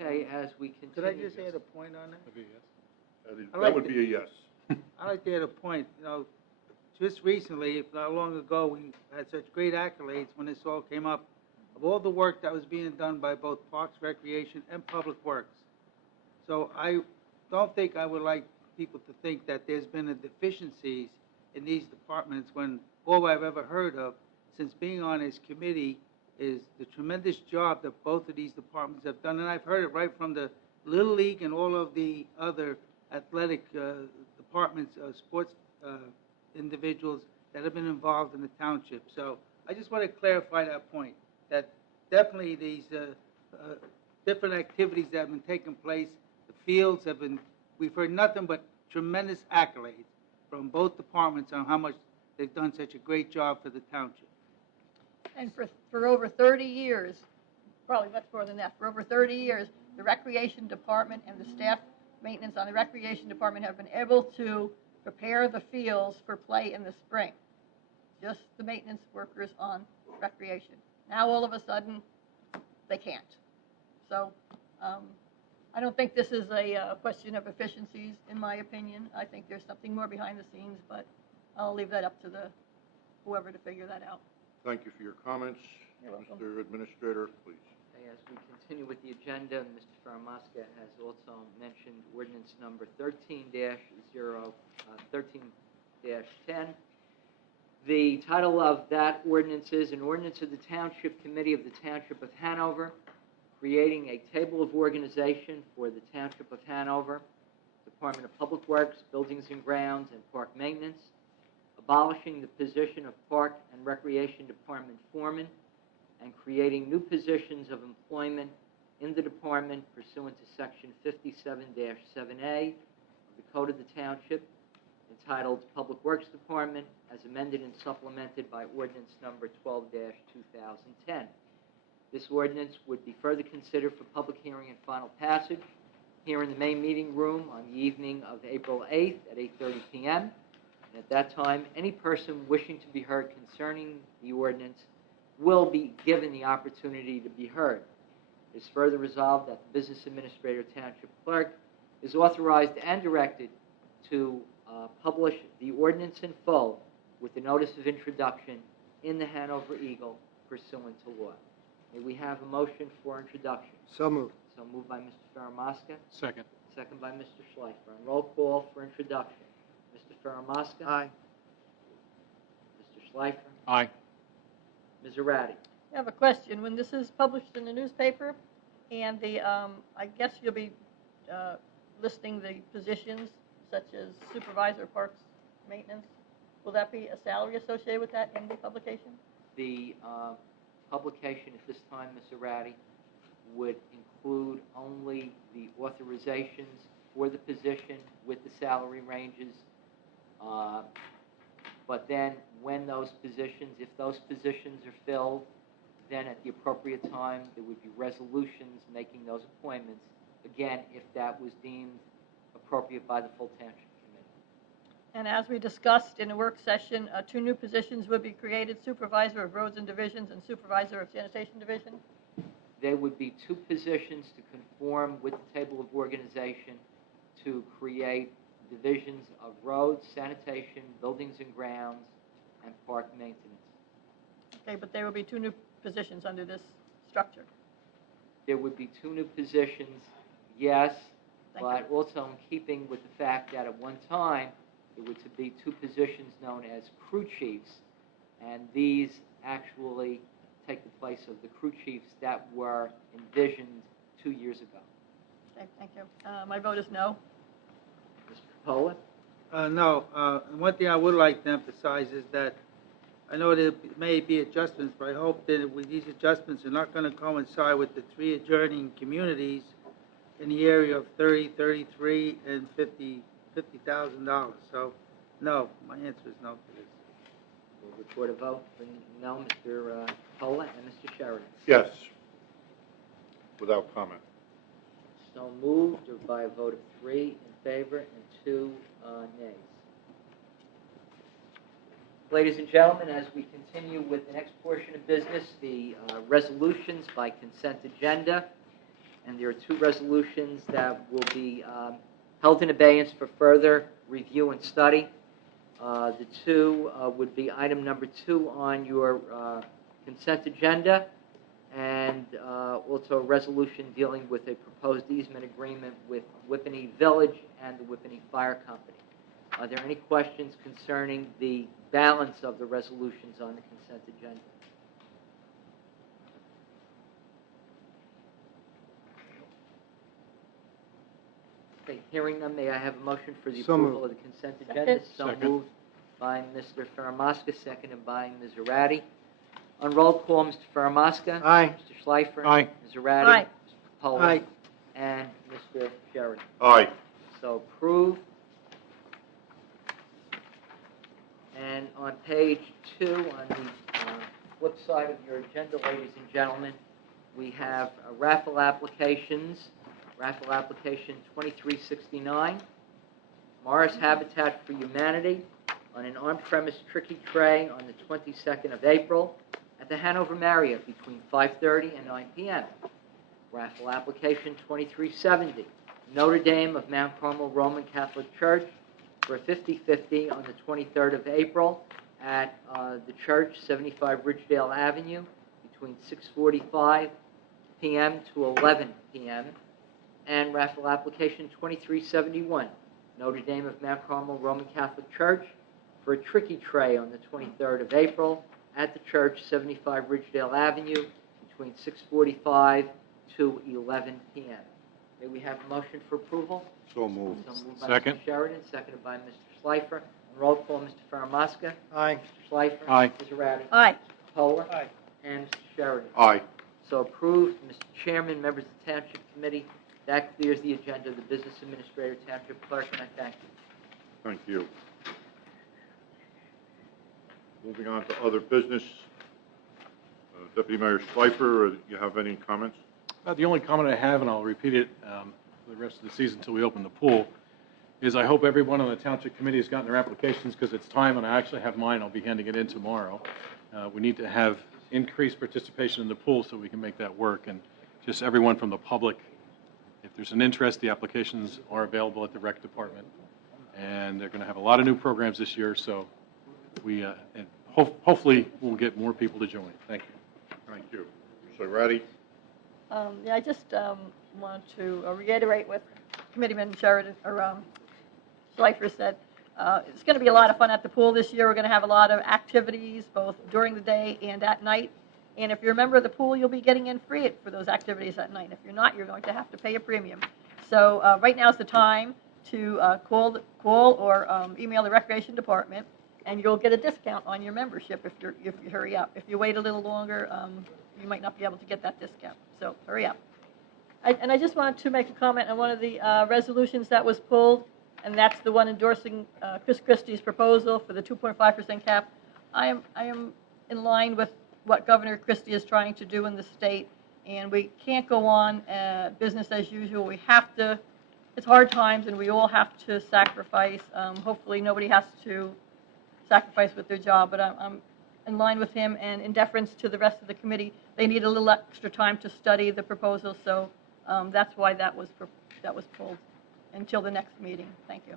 Okay, as we continue. Could I just add a point on that? Maybe yes. I That like would the- be a yes. I'd like to add a point. You know, just recently, if not long ago, we had such great accolades when this all came up of all the work that was being done by both Parks, Recreation, and Public Works. So I don't think I would like people to think that there's been a deficiencies in these departments when all I've ever heard of since being on this committee is the tremendous job that both of these departments have done. And I've heard it right from the Little League and all of the other athletic departments, sports individuals that have been involved in the township. So I just want to clarify that point, that definitely these different activities that have been taking place, the fields have been, we've heard nothing but tremendous accolades from both departments on how much they've done such a great job for the township. And for over 30 years, probably much more than that, for over 30 years, the Recreation Department and the staff maintenance on the Recreation Department have been able to prepare the fields for play in the spring. Just the maintenance workers on Recreation. Now, all of a sudden, they can't. So I don't think this is a question of efficiencies, in my opinion. I think there's something more behind the scenes, but I'll leave that up to whoever to figure that out. Thank you for your comments. You're welcome. Mr. Administrator, please. Okay, as we continue with the agenda, Mr. Faramasca has also mentioned ordinance number 13-10. The title of that ordinance is an ordinance of the Township Committee of the Township of Hanover, creating a table of organization for the Township of Hanover, Department of Public Works, Buildings and Grounds, and Park Maintenance, abolishing the position of Park and Recreation Department Foreman, and creating new positions of employment in the department pursuant to Section 57-7A of the Code of the Township, entitled Public Works Department, as amended and supplemented by ordinance number 12-2010. This ordinance would be further considered for public hearing and final passage here in the main meeting room on the evening of April 8th at 8:30 p.m. And at that time, any person wishing to be heard concerning the ordinance will be given the opportunity to be heard. It is further resolved that the Business Administrator Township Clerk is authorized and directed to publish the ordinance in full with the notice of introduction in the Hanover Eagle pursuant to law. May we have a motion for introduction? So moved. So moved by Mr. Faramasca, Second. second by Mr. Schleifer. On roll call for introduction, Mr. Faramasca. Aye. Mr. Schleifer. Aye. Ms. Arati. I have a question. When this is published in the newspaper, and I guess you'll be listing the positions such as supervisor, parks, maintenance, will that be a salary associated with that in the publication? The publication at this time, Ms. Arati, would include only the authorizations for the position with the salary ranges. But then when those positions, if those positions are filled, then at the appropriate time, there would be resolutions making those appointments, again, if that was deemed appropriate by the full Township Committee. And as we discussed in a work session, 2 new positions would be created, supervisor of roads and divisions and supervisor of sanitation division. There would be 2 positions to conform with the table of organization to create divisions of roads, sanitation, buildings and grounds, and park maintenance. Okay, but there will be 2 new positions under this structure. There would be 2 new positions, yes, Thank but also in keeping with the fact that at one time there were to be 2 positions known as crew chiefs, and these actually take the place of the crew chiefs that were envisioned 2 years ago. Okay, thank you. My vote is no. Mr. Capola? No. One thing I would like to emphasize is that I know there may be adjustments, but I hope that with these adjustments are not going to coincide with the 3 adjoining communities in the area of 30, 33, and $50,000. So, no, my answer is no to this. We'll record a vote for no, Mr. Capola and Mr. Sheridan. Yes. Without comment. So moved, or by a vote of 3 in favor and 2 nays. Ladies and gentlemen, as we continue with the next portion of business, the resolutions by consent agenda, and there are two resolutions that will be held in abeyance for further review and study. The two would be item number 2 on your consent agenda, and also a resolution dealing with a proposed easement agreement with Whippany Village and the Whippany Fire Company. Are there any questions concerning the balance of the resolutions on the consent agenda? Okay, hearing none, may I have a motion for the So approval moved. of the consent agenda? So Second. moved by Mr. Faramaska, seconded by Ms. Zarate. On roll call, Mr. Faramaska? Aye. Mr. Schleifer? Aye. Ms. Zarate? Aye. Mr. Capola? Aye. And Mr. Sheridan. Aye. So approved. And on page 2, on the flip side of your agenda, ladies and gentlemen, we have raffle applications. Raffle application 2369, Morris Habitat for Humanity, on an on-premise tricky tray on the 22nd of April at the Hanover Marriott between 5:30 and 9 p.m. Raffle application 2370, Notre Dame of Mount Carmel Roman Catholic Church for a 50-50 on the 23rd of April at the church, 75 Ridgedale Avenue, between 6:45 p.m. to 11 p.m. And raffle application 2371, Notre Dame of Mount Carmel Roman Catholic Church for a tricky tray on the 23rd of April at the church, 75 Ridgedale Avenue, between 6:45 to 11 p.m. May we have a motion for approval? So moved. So moved by Second. Mr. Sheridan, seconded by Mr. Schleifer. On roll call, Mr. Faramaska? Aye. Mr. Schleifer? Aye. Ms. Zarate? Aye. Capola? Aye. And Mr. Sheridan. Aye. So approved. Mr. Chairman, members of the Township Committee, that clears the agenda of the Business Administrator, Township Clerk, and I thank you. Thank you. Moving on to other business. Deputy Mayor Schleifer, you have any comments? The only comment I have, and I'll repeat it for the rest of the season until we open the pool, is I hope everyone on the Township Committee has gotten their applications, because it's time, and I actually have mine. I'll be handing it in tomorrow. We need to have increased participation in the pool so we can make that work, and just everyone from the public, if there's an interest, the applications are available at the rec department, and they're going to have a lot of new programs this year, so we and hopefully we'll get more people to join. Thank you. Thank you. Mr. Zarate? Yeah, I just want to reiterate what Committeeman Sheridan, or Schleifer said. It's going to be a lot of fun at the pool this year. We're going to have a lot of activities, both during the day and at night. And if you're a member of the pool, you'll be getting in free for those activities at night. If you're not, you're going to have to pay a premium. So right now is the time to call or email the Recreation Department, and you'll get a discount on your membership if you hurry up. If you wait a little longer, you might not be able to get that discount. So hurry up. And I just wanted to make a comment on one of the resolutions that was pulled, and that's the one endorsing Chris Christie's proposal for the 2.5% cap. I am in line with what Governor Christie is trying to do in the state, and we can't go on business as usual. We have to, it's hard times, and we all have to sacrifice. Hopefully nobody has to sacrifice with their job, but I'm in line with him, and in deference to the rest of the committee, they need a little extra time to study the proposal, so that's why that was pulled until the next meeting. Thank you.